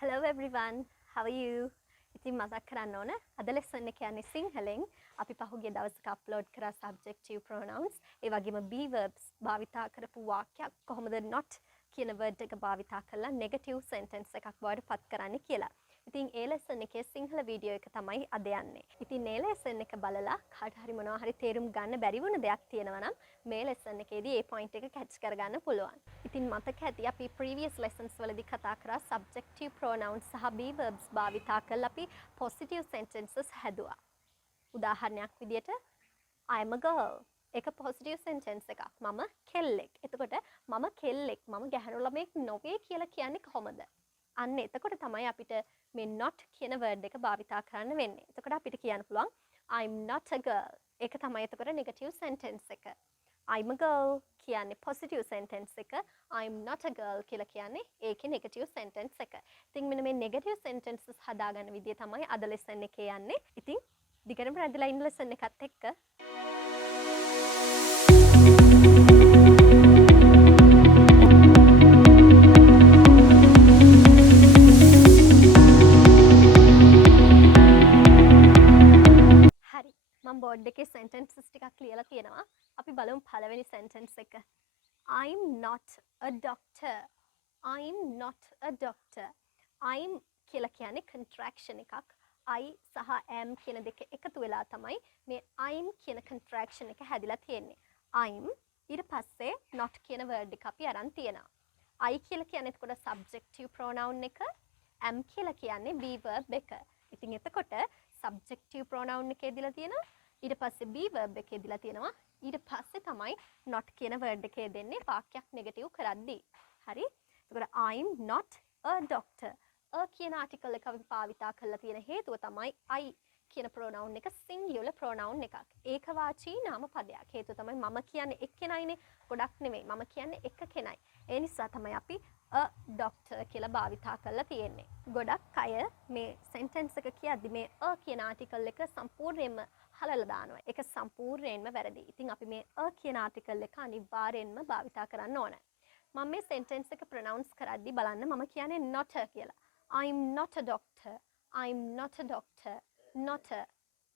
Hello everyone, how are you? ඉතින් මතක් කරන්න ඕන අද lesson එක යන්නේ සිංහලෙන් අපි පහුගිය දවසක අප්ලෝඩ් කරා subjective pronouns ඒ වගේම be verbs භාවිතා කරපු වාක්‍යයක් කොහොමද not කියන word එක භාවිතා කරලා negative sentence එකක් බවට පත් කරන්නේ කියලා. ඉතින් ඒ lesson එකේ සිංහල වීඩියෝ එක තමයි අද යන්නේ. ඉතින් මේ lesson එක බලලා කාට හරි මොනවා හරි තේරුම් ගන්න බැරි වුණ දෙයක් තියෙනවා නම් මේ lesson එකේදී ඒ point එක catch කරගන්න පුළුවන්. ඉතින් මතක ඇති අපි previous lessons වලදී කතා කරා subjective pronouns සහ be verbs භාවිතා කරලා අපි positive sentences හැදුවා. උදාහරණයක් විදියට I'm a girl. ඒක positive sentence එකක්. මම කෙල්ලෙක්. එතකොට මම කෙල්ලෙක්, මම ගැහැණු ළමෙක් නොවේ කියලා කියන්නේ කොහොමද? අන්න එතකොට තමයි අපිට මේ not කියන word එක භාවිතා කරන්න වෙන්නේ. එතකොට අපිට කියන්න පුළුවන් I'm not a girl. ඒක තමයි එතකොට negative sentence එක. I'm a girl කියන්නේ positive sentence එක. I'm not a girl කියලා කියන්නේ ඒකේ negative sentence එක. ඉතින් මෙන්න මේ negative sentences හදාගන්න විදිය තමයි අද lesson එකේ යන්නේ. ඉතින් දිගටම රැඳිලා ඉන්න lesson එකත් එක්ක board එකේ sentences ටිකක් ලියලා තියෙනවා. අපි බලමු පළවෙනි sentence එක. I'm not a doctor. I'm not a doctor. I'm කියලා කියන්නේ contraction එකක්. I සහ am කියන දෙක එකතු වෙලා තමයි මේ I'm කියන contraction එක හැදිලා තියෙන්නේ. I'm ඊට පස්සේ not කියන word එක අපි අරන් තියෙනවා. I කියලා කියන්නේ එතකොට subjective pronoun එක. am කියලා කියන්නේ be verb එක. ඉතින් එතකොට subjective pronoun එකේ දීලා තියෙනවා. ඊට පස්සේ be verb එකේ දීලා තියෙනවා. ඊට පස්සේ තමයි not කියන word එකේ දෙන්නේ වාක්‍යයක් negative කරද්දී. හරි? එතකොට I'm not a doctor. a කියන article එක අපි භාවිතා කරලා තියෙන හේතුව තමයි I කියන pronoun එක singular pronoun එකක්. ඒකවාචී නාම පදයක්. හේතුව තමයි මම කියන්නේ එක්කෙනයිනේ. ගොඩක් නෙමෙයි. මම කියන්නේ එක කෙනයි. ඒ නිසා තමයි අපි a doctor කියලා භාවිතා කරලා තියෙන්නේ. ගොඩක් අය මේ sentence එක කියද්දි මේ a කියන article එක සම්පූර්ණයෙන්ම හලලා දානවා. ඒක සම්පූර්ණයෙන්ම වැරදි. ඉතින් අපි මේ a කියන article එක අනිවාර්යෙන්ම භාවිතා කරන්න ඕන. මම මේ sentence එක pronounce කරද්දි බලන්න මම කියන්නේ not a කියලා. I'm not a doctor. I'm not a doctor. Not a.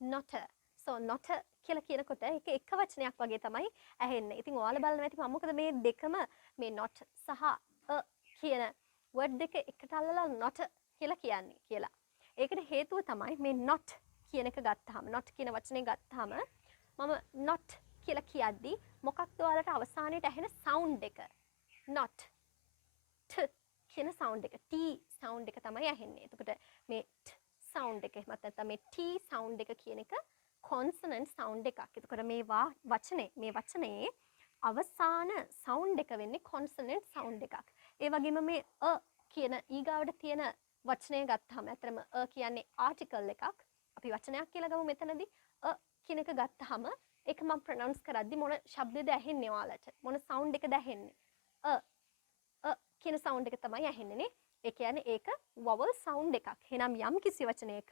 Not a. So not a කියලා කියනකොට ඒක එක වචනයක් වගේ තමයි ඇහෙන්නේ. ඉතින් ඔයාලා බලන්න ඇති මම මොකද මේ දෙකම මේ not සහ a කියන word දෙක එකට අල්ලලා not කියලා කියන්නේ කියලා. ඒකට හේතුව තමයි මේ not කියන එක ගත්තාම not කියන වචනේ ගත්තාම මම not කියලා කියද්දි මොකක්ද ඔයාලට අවසානයේට ඇහෙන sound එක not t කියන sound එක t sound එක තමයි ඇහෙන්නේ. එතකොට මේ t sound එක එහෙමත් නැත්නම් මේ t sound එක කියන එක consonant sound එකක්. එතකොට මේ වචනේ අවසාන sound එක වෙන්නේ consonant sound එකක්. ඒ වගේම මේ a කියන ඊගාවට තියෙන වචනය ගත්තාම ඇත්තටම a කියන්නේ article එකක්. අපි වචනයක් කියලා ගමු මෙතනදී a කියන එක ගත්තාම ඒක මම pronounce කරද්දි මොන ශබ්දෙද ඇහෙන්නේ ඔයාලට? මොන sound එකද ඇහෙන්නේ? a කියන sound එක තමයි ඇහෙන්නේ නේ. ඒ කියන්නේ ඒක vowel sound එකක්. එහෙනම් යම් කිසි වචනයක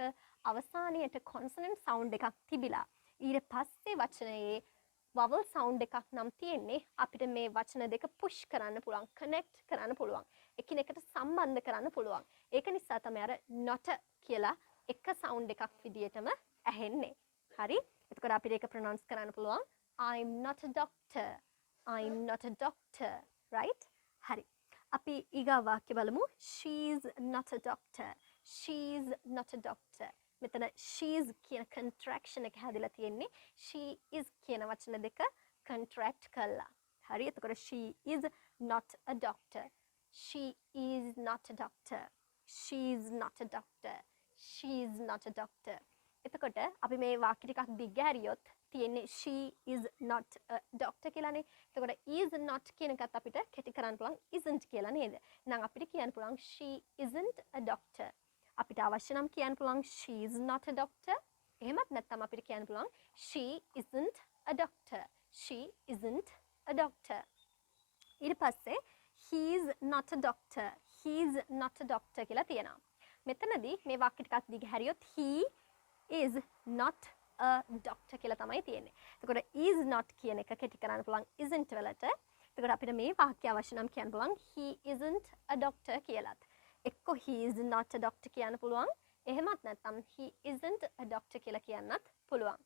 අවසානයේට consonant sound එකක් තිබිලා ඊට පස්සේ වචනයේ vowel sound එකක් නම් තියෙන්නේ අපිට මේ වචන දෙක push කරන්න පුළුවන්, connect කරන්න පුළුවන්. එකිනෙකට සම්බන්ධ කරන්න පුළුවන්. ඒක නිසා තමයි අර not කියලා එක sound එකක් විදියටම ඇහෙන්නේ. හරි? එතකොට අපිට ඒක pronounce කරන්න පුළුවන් I'm not a doctor. I'm not a doctor. Right? හරි. අපි ඊගා වාක්‍ය බලමු. She's not a doctor. She's not a doctor. මෙතන she's කියන contraction එක හැදිලා තියෙන්නේ she is කියන වචන දෙක contract කළා. හරි? එතකොට she is not a doctor. She is not a doctor. She's not a doctor. She's not a doctor. එතකොට අපි මේ වාක්‍ය ටිකක් දිගහැරියොත් තියෙන්නේ she is not a doctor කියලානේ. එතකොට is not කියන එකත් අපිට කෙටි කරන්න පුළුවන් isn't කියලා නේද? එහෙනම් අපිට කියන්න පුළුවන් she isn't a doctor. අපිට අවශ්‍ය නම් කියන්න පුළුවන් she is not a doctor. එහෙමත් නැත්නම් අපිට කියන්න පුළුවන් she isn't a doctor. She isn't a doctor. ඊට පස්සේ he's not a doctor. He's not a doctor කියලා තියෙනවා. මෙතනදී මේ වාක්‍ය ටිකක් දිගහැරියොත් he is not a doctor කියලා තමයි තියෙන්නේ. එතකොට is not කියන එක කෙටි කරන්න පුළුවන් isn't වලට. එතකොට අපිට මේ වාක්‍ය අවශ්‍ය නම් කියන්න පුළුවන් he isn't a doctor කියලාත්. එක්ක he is not a doctor කියන්න පුළුවන්. එහෙමත් නැත්නම් he isn't a doctor කියලා කියන්නත් පුළුවන්.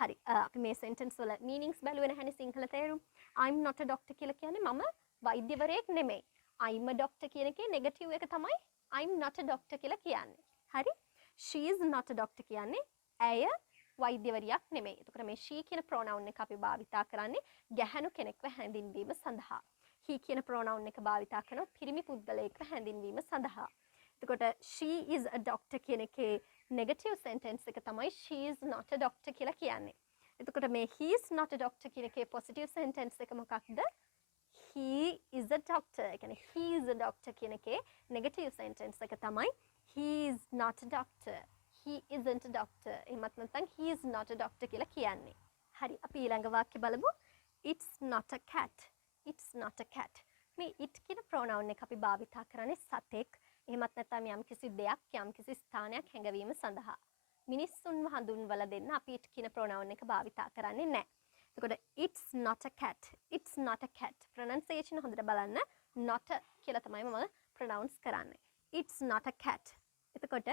හරි. අපි මේ sentence වල meanings බලුවේ නැහැනේ සිංහල තේරුම්. I'm not a doctor කියලා කියන්නේ මම වෛද්‍යවරයෙක් නෙමෙයි. I'm a doctor කියන එකේ negative එක තමයි I'm not a doctor කියලා කියන්නේ. හරි. She is not a doctor කියන්නේ ඇය වෛද්‍යවරියක් නෙමෙයි. එතකොට මේ she කියන pronoun එක අපි භාවිතා කරන්නේ ගැහැණු කෙනෙක්ව හැඳින්වීම සඳහා. he කියන pronoun එක භාවිතා කරනවා පිරිමි පුද්ගලයෙක්ව හැඳින්වීම සඳහා. එතකොට she is a doctor කියන එකේ negative sentence එක තමයි she is not a doctor කියලා කියන්නේ. එතකොට මේ he is not a doctor කියන එකේ positive sentence එක මොකක්ද? he is a doctor. ඒ කියන්නේ he is a doctor කියන එකේ negative sentence එක තමයි he is not a doctor. he isn't a doctor. එහෙමත් නැත්නම් he is not a doctor කියලා කියන්නේ. හරි. අපි ඊළඟ වාක්‍ය බලමු. It's not a cat. It's not a cat. මේ it කියන pronoun එක අපි භාවිතා කරන්නේ සතෙක් එහෙමත් නැත්නම් යම්කිසි දෙයක් යම්කිසි ස්ථානයක් හැඟවීම සඳහා. මිනිස්සුන්ව හඳුන්වලා දෙන්න අපි it කියන pronoun එක භාවිතා කරන්නේ නැහැ. එතකොට it's not a cat. It's not a cat. pronunciation හොඳට බලන්න. not කියලා තමයි මම pronounce කරන්නේ. It's not a cat. එතකොට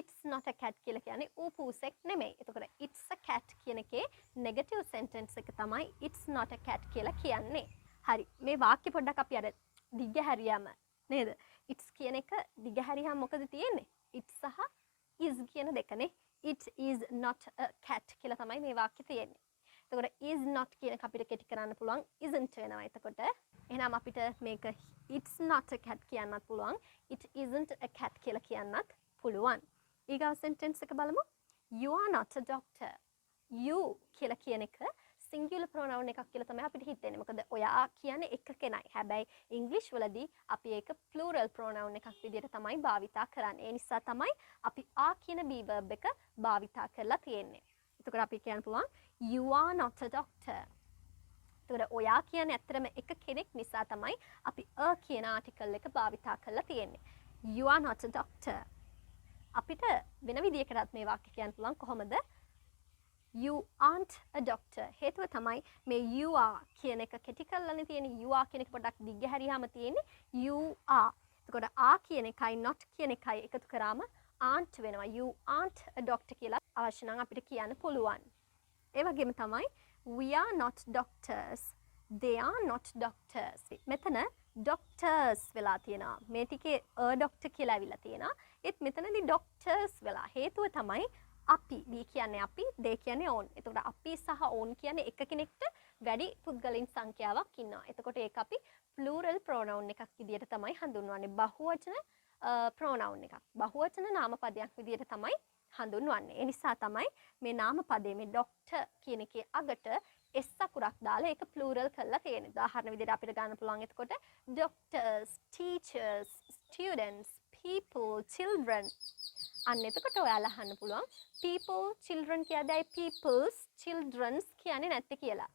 it's not a cat කියලා කියන්නේ ඌ පූසෙක් නෙමෙයි. එතකොට it's a cat කියන එකේ negative sentence එක තමයි it's not a cat කියලා කියන්නේ. හරි. මේ වාක්‍ය පොඩ්ඩක් අපි අර දිග හැරියම නේද? it's කියන එක දිග හැරියම මොකද තියෙන්නේ? it සහ is කියන දෙකනේ. it is not a cat කියලා තමයි මේ වාක්‍ය තියෙන්නේ. එතකොට is not කියන එක අපිට කෙටි කරන්න පුළුවන් isn't වෙනවා. එතකොට එහෙනම් අපිට මේක it's not a cat කියන්නත් පුළුවන්. it isn't a cat කියලා කියන්නත් පුළුවන්. ඊගා sentence එක බලමු. You are not a doctor. You කියලා කියන එක singular pronoun එකක් කියලා තමයි අපිට හිතෙන්නේ. මොකද ඔයා කියන්නේ එක කෙනයි. හැබැයි English වලදී අපි ඒක plural pronoun එකක් විදිහට තමයි භාවිතා කරන්නේ. ඒ නිසා තමයි අපි are කියන be verb එක භාවිතා කරලා තියෙන්නේ. එතකොට අපි කියන්න පුළුවන් you are not a doctor. එතකොට ඔයා කියන්නේ ඇත්තටම එක කෙනෙක් නිසා තමයි අපි a කියන article එක භාවිතා කරලා තියෙන්නේ. You are not a doctor. අපිට වෙන විදිහකටත් මේ වාක්‍ය කියන්න පුළුවන් කොහොමද? You aren't a doctor. හේතුව තමයි මේ you are කියන එක කෙටි කරලානේ තියෙන්නේ. you are කියන එක පොඩ්ඩක් දිග හැරියාම තියෙන්නේ you are. එතකොට are කියන එකයි not කියන එකයි එකතු කරාම aren't වෙනවා. You aren't a doctor කියලා අවශ්‍ය නම් අපිට කියන්න පුළුවන්. ඒ වගේම තමයි we are not doctors. They are not doctors. මෙතන doctors වෙලා තියෙනවා. මේ ටිකේ a doctor කියලා ඇවිල්ලා තියෙනවා. ඒත් මෙතනදී doctors වෙලා. හේතුව තමයි අපි we කියන්නේ අපි they කියන්නේ own. එතකොට අපි සහ own කියන්නේ එක කෙනෙක්ට වැඩි පුද්ගලයන් සංඛ්‍යාවක් ඉන්නවා. එතකොට ඒක අපි plural pronoun එකක් විදිහට තමයි හඳුන්වන්නේ. බහුවචන pronoun එකක්. බහුවචන නාමපදයක් විදිහට තමයි හඳුන්වන්නේ. ඒ නිසා තමයි මේ නාමපදයේ මේ doctor කියන එකේ අගට s අකුරක් දාලා ඒක plural කරලා තියෙන්නේ. උදාහරණ විදිහට අපිට ගන්න පුළුවන් එතකොට doctors, teachers, students, people, children. අන්න එතකොට ඔයාලා අහන්න පුළුවන් people, children කියද්දී people's, children's කියන්නේ නැත්තේ කියලා.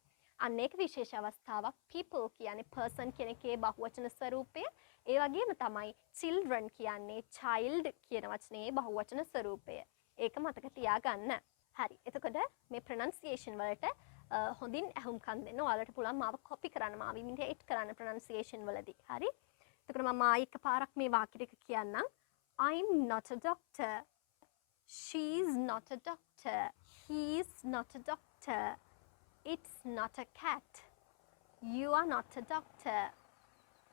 අන්න ඒක විශේෂ අවස්ථාවක්. people කියන්නේ person කියන එකේ බහුවචන ස්වරූපය. ඒ වගේම තමයි children කියන්නේ child කියන වචනේ බහුවචන ස්වරූපය. ඒක මතක තියාගන්න. හරි. එතකොට මේ pronunciation වලට හොඳින් අහුම්කම් දෙන්න. ඔයාලට පුළුවන් මාව copy කරන්න, මාව imitate කරන්න pronunciation වලදී. හරි. එතකොට මම ආයෙ එකපාරක් මේ වාක්‍ය ටික කියන්නම්. I'm not a doctor. She's not a doctor. He's not a doctor. It's not a cat. You are not a doctor.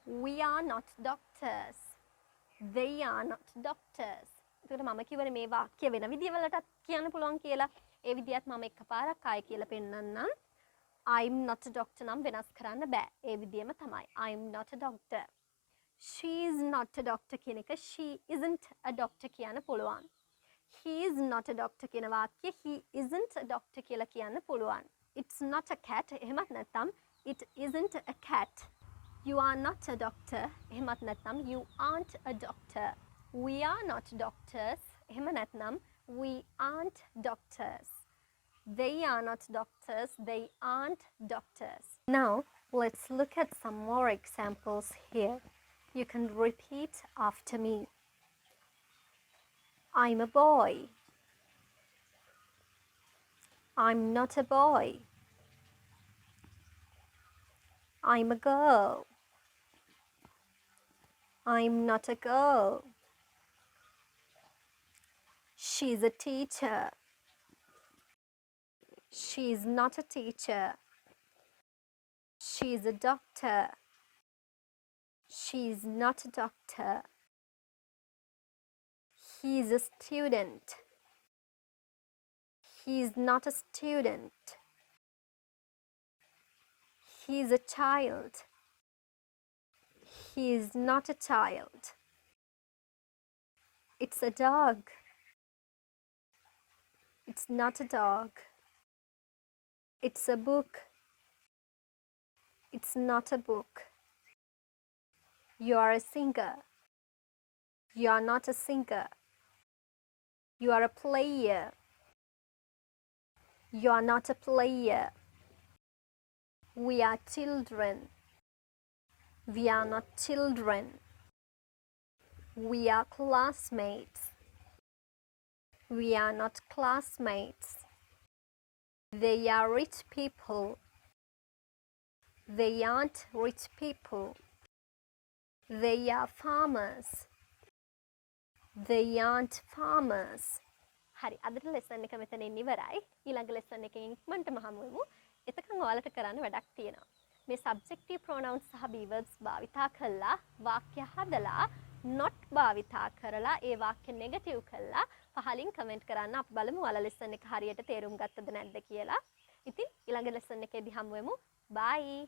We are not doctors. They are not doctors. එතකොට මම කියවනේ මේ වාක්‍ය වෙන විදිහවලටත් කියන්න පුළුවන් කියලා. ඒ විදිහත් මම එකපාරක් ආයෙ කියලා පෙන්නන්නම්. I'm not a doctor නම් වෙනස් කරන්න බෑ. ඒ විදිහම තමයි. I'm not a doctor. She's not a doctor කියන එක she isn't a doctor කියන්න පුළුවන්. He is not a doctor කියන වාක්‍ය he isn't a doctor කියලා කියන්න පුළුවන්. It's not a cat එහෙමත් නැත්නම් it isn't a cat. You are not a doctor එහෙමත් නැත්නම් you aren't a doctor. We are not doctors එහෙම නැත්නම් we aren't doctors. They are not doctors. They aren't doctors. Now let's look at some more examples here. You can repeat after me. I'm a boy. I'm not a boy. I'm a girl. I'm not a girl. She's a teacher. She's not a teacher. She's a doctor. She's not a doctor. He's a student. He's not a student. He's a child. He's not a child. It's a dog. It's not a dog. It's a book. It's not a book. You are a singer. You are not a singer. You are a player. You are not a player. We are children. We are not children. We are classmates. We are not classmates. They are rich people. They aren't rich people. They are farmers. They aren't farmers. හරි අදට lesson එක මෙතනින් ඉවරයි. ඊළඟ lesson එකකින් ඉක්මනටම හමු වෙමු. එතකන් ඔයාලට කරන්න වැඩක් තියෙනවා. මේ subjective pronouns සහ be verbs භාවිතා කළා වාක්‍ය හදලා not භාවිතා කරලා ඒ වාක්‍ය negative කළා පහලින් කමෙන්ට් කරන්න. අපි බලමු ඔයාලා ලෙසන් එක හරියට තේරුම් ගත්තද නැද්ද කියලා. ඉතින් ඊළඟ ලෙසන් එකේදී හමු වෙමු. bye.